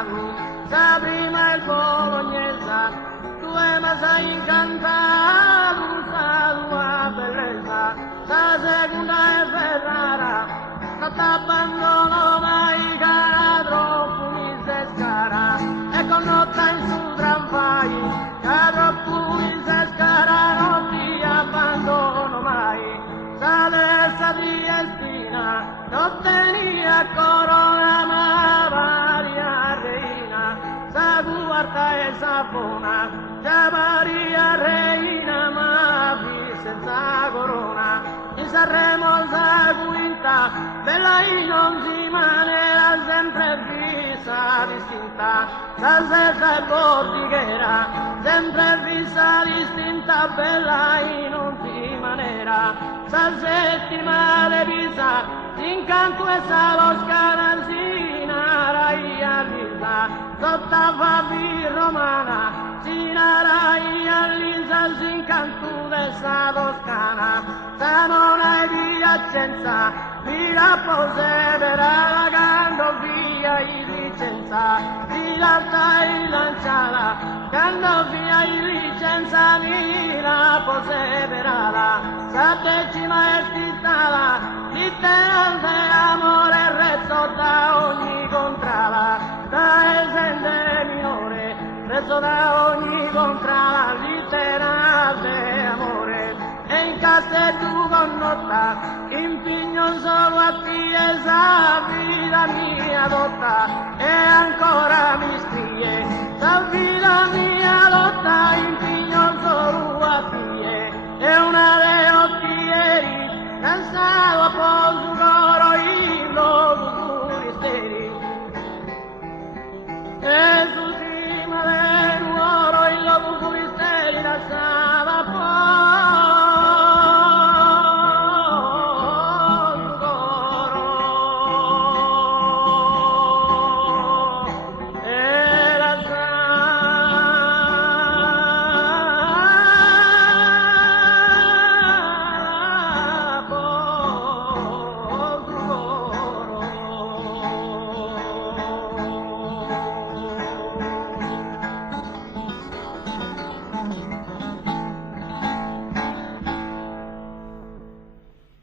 Sagu, sa prima il bolognesa, due ma sei incantato, sa tua bellezza, la seconda è Ferrara, non t'abbandono mai cara, troppo mi se scara, e con notte in su tramvai, che troppo mi se scara, non ti abbandono mai, salessa di Espina, non tenia corona ma Maria Reina, sa quarta e sa buona, già Maria Reina ma vi senza corona, in Sanremo sa quinta, bella in non si maniera sempre vista distinta, sa sesta e bordighera, sempre vista distinta, bella in non si maniera, sa settima de visa, incanto e sa lo scanasina, raia lisa, sotta favi romana, sina raia lisa, s'incanto de sa toscana, sa non hai Piacenza, via Posevera, la cando via in licenza, l'alta e lanciala, cando via in licenza, via Posevera, sa decima e titala, literalmente amore